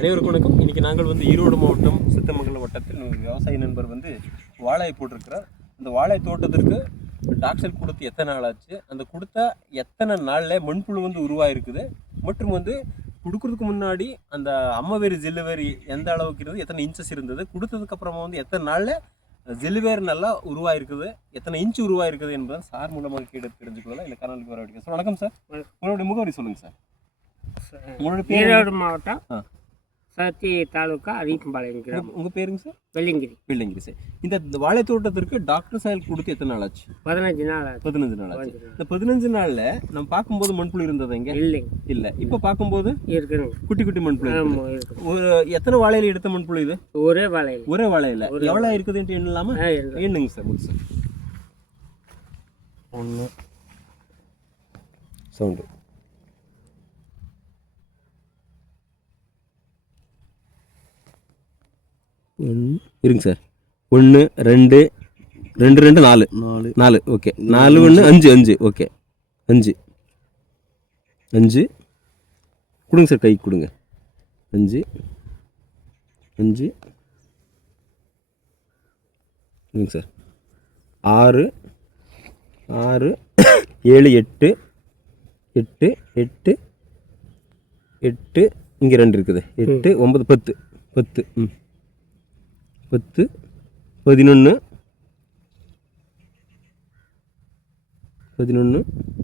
அனைவருக்கும் வணக்கம். இன்றைக்கி நாங்கள் வந்து ஈரோடு மாவட்டம் சித்தமங்கலம் வட்டத்தில் விவசாய நண்பர் வந்து வாழை போட்டிருக்கிறார். அந்த வாழை தோட்டத்திற்கு டாக்ஸல் கொடுத்து எத்தனை நாள் ஆச்சு, அந்த கொடுத்த எத்தனை நாளில் மண்புழு வந்து உருவாயிருக்குது, மற்றும் வந்து கொடுக்கறதுக்கு முன்னாடி அந்த அம்மவேறு ஜெல்லுவேறு எந்த அளவுக்கு இருந்தது, எத்தனை இன்ச்சஸ் இருந்தது, கொடுத்ததுக்கப்புறமா வந்து எத்தனை நாளில் ஜெல்லுவேறு நல்லா உருவாயிருக்குது, எத்தனை இன்ச்சு உருவாயிருக்குது என்பதை சார் மூலமாக கேட்டு தெரிஞ்சுக்கலாம். இந்த காணொலிக்கு வர வேண்டிய சார். வணக்கம் சார், உங்களுடைய முகவரி சொல்லுங்கள் சார். உங்களுடைய பேர்? ஈரோடு மாவட்டம் சத்தி தாலுக்கா அரியம்பாளையம் கிராமம். உங்கள் பேருங்க சார்? வெள்ளிங்கிரி. வெள்ளிங்கிரி சார். இந்த வாழை தோட்டத்திற்கு டாக்டர் சாயல் கொடுத்து எத்தனை நாள் ஆச்சு? 15 நாள் ஆச்சு. 15 நாள் ஆச்சு. இந்த 15 நாளில் நம்ம பார்க்கும்போது மண்புழு இருந்தது இங்கே? இல்லை. இப்போ பார்க்கும்போது இருக்குங்க, குட்டி குட்டி மண்புழு. ஒரு எத்தனை வாழையில எடுத்த மண்புழு இது? ஒரே வாழையில. ஒரே வாழையில எவ்வளோ இருக்குதுன்ட்டு எண்ணலாமா? எண்ணுங்க சார். முடிச்சு ஒன்று சவுண்டு இருங்க சார். 1 2 2 2 4 4 ஓகே. 4 1 5 5 ஓகே. 5 5 கொடுங்க சார், கை கொடுங்க. 5 5 இருங்க சார். 6 6 7 8 8 8 8 இங்கே 2 இருக்குது. 8 9 10 10 10 11 11 12 13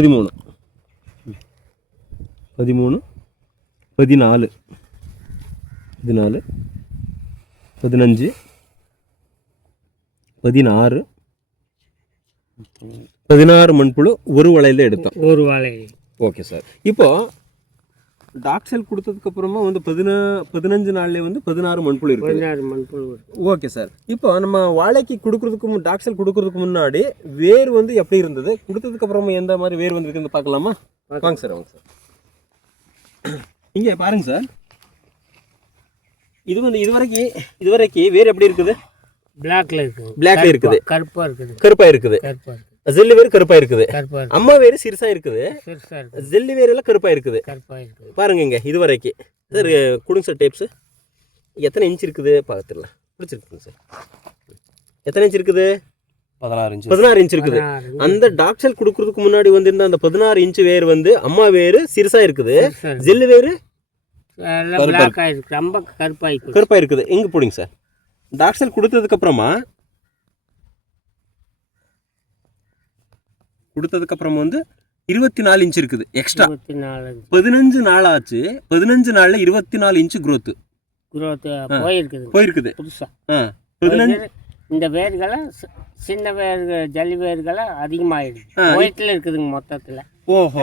13 14 14 15 16 16 மண்புழு ஒரு வலையில் எடுத்தோம். ஒரு வாழை. Okay sir. இப்போ டாக்ஸல் கொடுத்ததுக்கு அப்புறமா வந்து 15 நாள்லேயே வந்து 16 மண்புழு இருக்கு. 16 மண்புழு. Okay sir. இப்போ நம்ம வாழைக்கு கொடுக்கறதுக்கு டாக்ஸல் கொடுக்கறதுக்கு முன்னாடி வேர் வந்து எப்படி இருந்தது, கொடுத்ததுக்கு அப்புறமா எந்த மாதிரி வேர் வந்துருக்குன்னு பார்க்கலாமா? வாங்க சார், வாங்க சார். இங்கே பாருங்க சார். இது வந்து இதுவரைக்கும் வேர் எப்படி இருக்குது? பிளாக்ல இருக்குது. பிளாக்ல இருக்குது. கருப்பா இருக்குது. கருப்பா இருக்குது. ஜெல்லு வேறு கருப்பா இருக்குது. அம்மா வேறு சிறுசா இருக்குது. ஜெல்லு வேறு எல்லாம் கருப்பா இருக்குது. பாருங்க இங்க இதுவரைக்கும் சார். கொடுங்க சார் டேப்ஸ். எத்தனை இன்ச் இருக்குது பார்த்துடலாம். பிடிச்சிருக்குங்க சார். எத்தனை இன்ச் இருக்குது? 16 இன்ச் இருக்குது. அந்த டாக்ஸல் கொடுக்கறதுக்கு முன்னாடி வந்து இந்த அந்த 16 இன்ச் வேர் வந்து அம்மா வேறு சிறுசா இருக்குது. ஜெல்லு வேறு கருப்பா இருக்குது. எங்க போடுங்க சார். டாக்ஸல் கொடுத்ததுக்கு அப்புறமா வந்து 24 இன்ச் இருக்குது எக்ஸ்ட்ரா. 15 நாள் ஆச்சு. 15 நாள்ல 24 இன்ச் growth போயிருக்குது புதுசா. 15 இந்த வேர்கள சின்ன வேர்கள் ஜல்லி வேர்கள அதிகமாயிடுது. ஒயிட்ல இருக்குதுங்க மொத்தத்துல.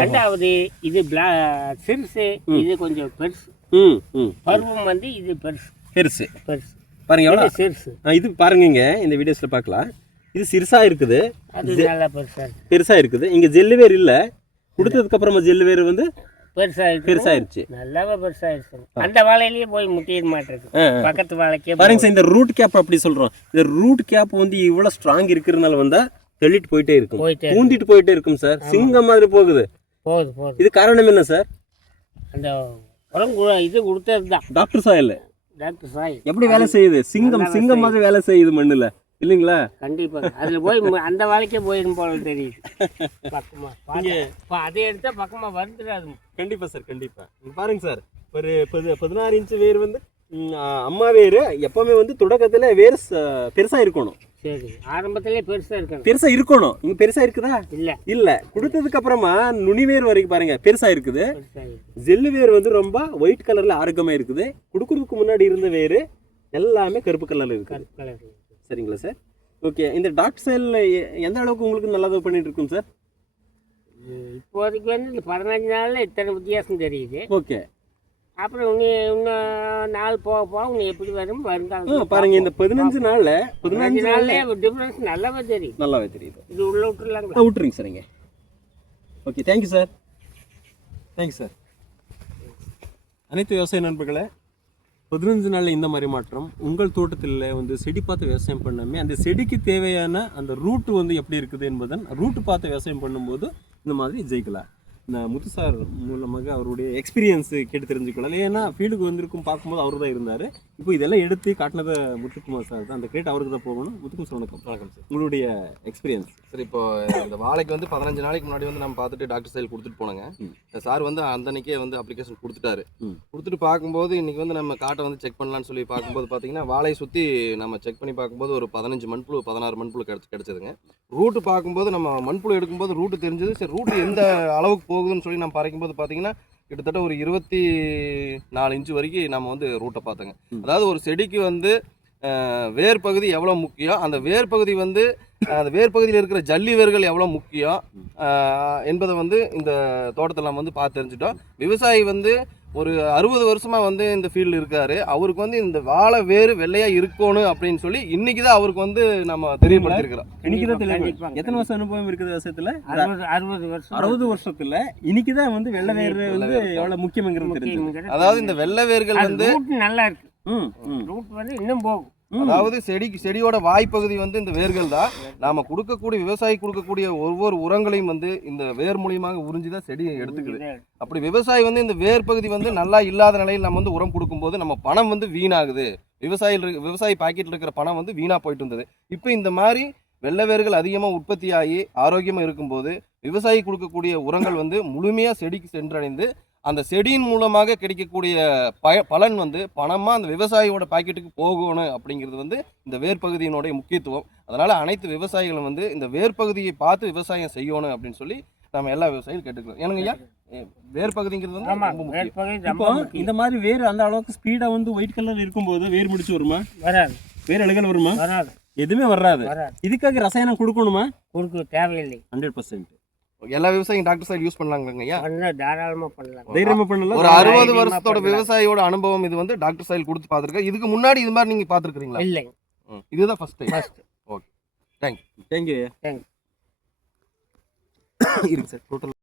ரெண்டாவது இது சிறுசு, இது கொஞ்சம் பெருசு. பருவம் வந்து இது பெருசு பாருங்க. எவ்வளவு சிறுசு இது பாருங்க. இந்த வீடியோஸ்ல பார்க்கலாம். இது சிறுசா இருக்குது, பெருசா இருக்குது. இங்க ஜெல்லு வேர் இல்ல. கொடுத்ததுக்கு அப்புறமா ஜெல்லு வேர் வந்து பெருசாயிருச்சு. நல்லாவே பெருசாயிருச்சு. அந்த வாழையிலேயே போய் முட்டிட மாட்டேங்குது. பக்கத்து வாழைக்கே பாருங்க சார். இந்த ரூட் கேப் அப்படி சொல்றோம். இந்த ரூட் கேப் வந்து இவ்வளவு ஸ்ட்ராங் இருக்கிறதுனால வந்தா தள்ளிட்டு போயிட்டே இருக்கும், பூந்திட்டு போயிட்டே இருக்கும் சார். சிங்கம் மாதிரி போகுது. இது காரணம் என்ன சார்? அந்த இது கொடுத்ததுதான் டாக்டர் சாயல். எப்படி வேலை செய்யுது? சிங்கம் மாதிரி வேலை செய்யுது மண்ணுல இல்லைங்களா? கண்டிப்பா. அதுல போய் அந்த வேலைக்கே போயிடும் போல தெரியுது. பக்கமா அதை எடுத்தா பக்கமா வந்துடாது. கண்டிப்பா சார், கண்டிப்பா. பாருங்க சார். ஒரு 16 இன்ச் வேர் வந்து அம்மா வேறு எப்பவுமே வந்து தொடக்கத்துல வேர் பெருசா இருக்கணும். சரி, ஆரம்பத்திலே பெருசா இருக்கணும். இங்க பெருசா இருக்குதா? இல்ல. கொடுத்ததுக்கு அப்புறமா நுனி வேர் வரைக்கும் பாருங்க பெருசா இருக்குது. ஜெல்லு வேர் வந்து ரொம்ப ஒயிட் கலர்ல ஆரோக்கியமா இருக்குது. கொடுக்கறதுக்கு முன்னாடி இருந்த வேறு எல்லாமே கருப்பு கலர்ல இருக்கு. சரிங்களா சார்? ஓகே. இந்த டாக்ஸல் எந்த அளவுக்கு உங்களுக்கு நல்லதாக பண்ணிட்டு இருக்கும் சார்? இப்போதைக்கு வந்து இந்த 15 நாளில் இத்தனை வித்தியாசம் தெரியுது. ஓகே. அப்புறம் இன்னும் நாள் போக இன்னும் எப்படி வரும் வருங்காலம் பாருங்க. இந்த 15 நாளில் டிஃப்ரென்ஸ் நல்லாவே தெரியுது. இது உள்ள விட்டுருலாங்க. விட்டுருங்க சார். இங்கே ஓகே. Thank you sir. அனைத்து விவசாய நண்பர்களே, 15 நாள்ல இந்த மாதிரி மாற்றம் உங்கள் தோட்டத்தில் வந்து செடி பார்த்து விவசாயம் பண்ணாமே அந்த செடிக்கு தேவையான அந்த ரூட் வந்து எப்படி இருக்குது என்பதன் ரூட் பார்த்து விவசாயம் பண்ணும்போது இந்த மாதிரி ஜெயிக்கலாம். இந்த முத்து சார் மூலமாக அவருடைய எக்ஸ்பீரியன்ஸ் கேட்டு தெரிஞ்சுக்கலாம். ஏன்னா ஃபீல்டுக்கு வந்திருக்கும் பார்க்கும்போது அவர் தான் இருந்தார். இப்போ இதெல்லாம் எடுத்து காட்டினதை முத்துக்குமார் சார் தான். அந்த கிரெடிட் அவருக்கு தான் போகணும். முத்துக்குமார் சார் வணக்கம். வணக்கம் சார். உங்களுடைய எக்ஸ்பீரியன்ஸ் சார், இப்போ இந்த வாழைக்கு வந்து 15 நாளைக்கு முன்னாடி வந்து நம்ம பார்த்துட்டு டாக்டர் சைல் கொடுத்துட்டு போனாங்க. சார் வந்து அன்னைக்கே வந்து அப்ளிகேஷன் கொடுத்துட்டாரு. கொடுத்துட்டு பார்க்கும்போது இன்னைக்கு வந்து நம்ம காட்டை வந்து செக் பண்ணலான்னு சொல்லி பார்க்கும்போது பார்த்தீங்கன்னா வாழையை சுற்றி நம்ம செக் பண்ணி பார்க்கும்போது ஒரு 15 மண்புழு 16 மண்புழு கிடைச்சதுங்க. ரூட்டு பார்க்கும்போது நம்ம மண்புழு எடுக்கும்போது ரூட்டு தெரிஞ்சது. சரி, ரூட்டு எந்த அளவுக்கு போகுதுன்னு சொல்லி நம்ம பறைக்கும்போது பார்த்தீங்கன்னா கிட்டத்தட்ட ஒரு 24 இன்ச்சு வரைக்கும் நம்ம வந்து ரூட்டை பார்த்தோங்க. அதாவது ஒரு செடிக்கு வந்து வேர் பகுதி எவ்வளோ முக்கியம், அந்த வேர் பகுதி வந்து அந்த வேர் பகுதியில் இருக்கிற ஜல்லி வேர்கள் எவ்வளோ முக்கியம் என்பதை வந்து இந்த தோட்டத்தில் நம்ம வந்து பார்த்து தெரிஞ்சுட்டோம். விவசாயி வந்து ஒரு 60 வருஷமா வந்து இந்த ஃபீல்டு இருக்காரு. அவருக்கு வந்து இந்த வாழை வேறு வெள்ளையா இருக்கணும் அப்படின்னு சொல்லி இன்னைக்கு தான் அவருக்கு வந்து நம்ம தெரியப்படுத்திருக்கிறோம். எத்தனை வருஷம் அனுபவம் இருக்குது விவசாயத்துல? 60 வருஷம். 60 வருஷத்துல இன்னைக்கு தான் வந்து வெள்ளை வேர் வந்து எவ்வளவு முக்கியங்கிறது தெரிஞ்சது. அதாவது இந்த வெள்ளை வேர்கள் வந்து நல்லா இருக்கு. ரூட் வந்து இன்னும் போகும். அதாவது செடியோட வாய்ப்பகுதி வந்து இந்த வேர்கள் தான். நாம கொடுக்கக்கூடிய விவசாயி கொடுக்கக்கூடிய ஒவ்வொரு உரங்களையும் வந்து இந்த வேர் மூலியமாக உறிஞ்சிதான் செடி எடுத்துக்குது. அப்படி விவசாயி வந்து இந்த வேர் பகுதி வந்து நல்லா இல்லாத நிலையில் நம்ம வந்து உரம் கொடுக்கும்போது நம்ம பணம் வந்து வீணாகுது. விவசாயி பாக்கெட்ல இருக்கிற பணம் வந்து வீணா போயிட்டு இருந்தது. இப்போ இந்த மாதிரி வெள்ளை வேர்கள் அதிகமாக உற்பத்தி ஆகி ஆரோக்கியமாக இருக்கும்போது விவசாயி கொடுக்கக்கூடிய உரங்கள் வந்து முழுமையாக செடிக்கு சென்றடைந்து அந்த செடியின் மூலமாக கிடைக்கக்கூடிய பலன் வந்து பணமாக அந்த விவசாயியோட பாக்கெட்டுக்கு போகணும் அப்படிங்கிறது வந்து இந்த வேர்பகுதியினுடைய முக்கியத்துவம். அதனால் அனைத்து விவசாயிகளும் வந்து இந்த வேர்பகுதியை பார்த்து விவசாயம் செய்யணும் அப்படின்னு சொல்லி நம்ம எல்லா விவசாயிகளும் கேட்டுக்கிறோம். ஏனுங்க ஐயா, வேர்பகுதிங்கிறது வந்து இப்போ இந்த மாதிரி வேர் அந்த அளவுக்கு ஸ்பீடாக வந்து ஒயிட் கலர் இருக்கும்போது வேர் முடிச்சு வருமா? வராது. வேர் அழுகல் வருமா? வராது. எதுவுமே வராது. இதுக்காக ரசாயனம் கொடுக்கணுமா? கொடுக்க தேவையில்லை. 100%. எல்லா விவசாயியும் டாக்டர் சார் யூஸ் பண்ணலாங்க ஐயா? தாராளமா பண்ணலாம். தைரியமா பண்ணலாம். ஒரு 60 வருஷத்தோட விவசாயியோட அனுபவம் இது வந்து டாக்டர் சார் கொடுத்து பார்த்துருக்கேன். இதுக்கு முன்னாடி இது மாதிரி நீங்க பார்த்துருக்கீங்களா? இல்லை, இதுதான் first time. Okay, thank you. Thank you. இருக்கு சார் டோட்டல்